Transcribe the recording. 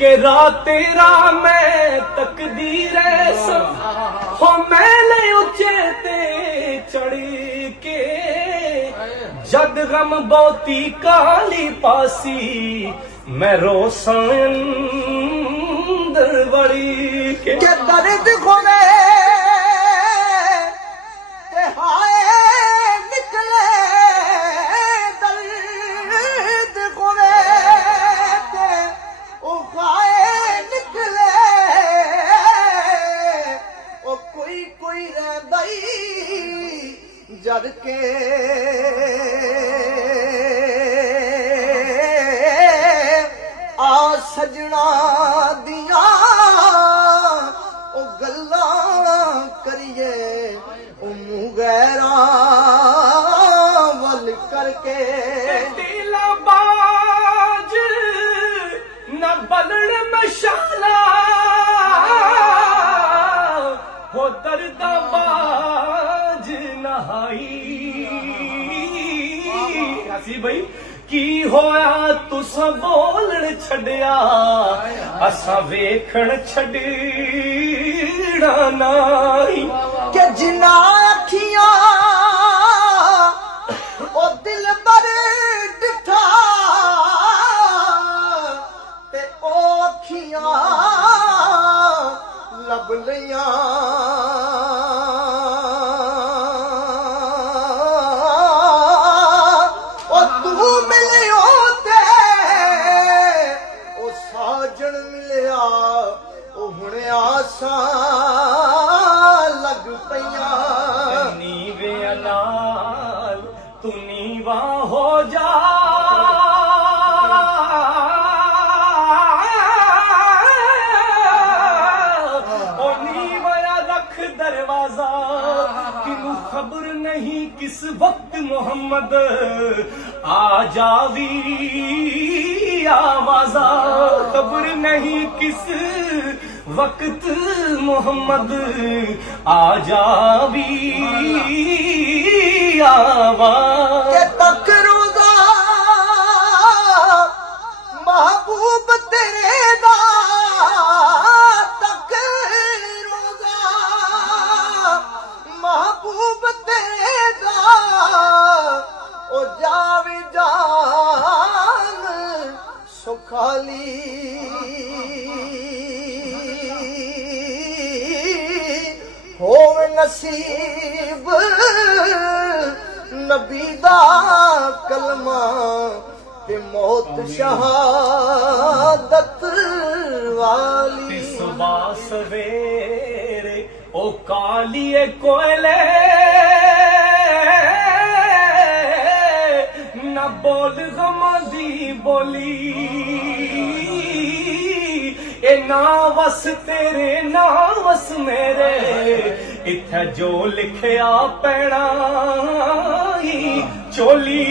के रात तेरा मैं तकदीर सब हो मैंने उच्चे ते चढ़ के जद गम बहुती काली पासी मैं रोसन वड़ी के दर्द खोले ते हाय निकले दर्द खोले ते ओ हाय निकले ओ कोई कोई रहंदाई जद के आ सजना दिया ओ गल्लां करिए ओ मुंह गैरा वल करके दिला बाज न बलण मशाला हो दर्दा बाज नहाई हसी भाई की होया तुसा बोलण छड़िया असा वेखण छड़ना नाई के जिना अखियां ओ दिल बर डिठा ते ओ अखियां लब लियां ओ तू मिलियो ते ओ साजन मिलिया ओ हुणे आसां लग पईयां नीवे नाल तू नीवा हो जा ओ नीवया रख दरवाजा किनू खबर नहीं किस वक्त मोहम्मद आ जावी आवाजा खबर नहीं किस वक्त मोहम्मद आ जावी आवाज के तक रोजा महबूब तेरे दा तक रोजा महबूब तेरे दा ओ जावे जान सुखाली होवे नसीब नबी दा कलमा ते मौत शहादत वाली सुबह सवेरे ओ कालिए कोयले न बोल गम दी बोली ए ना वस तेरे ना वस मेरे इत्थे जो लिखया पैना चोली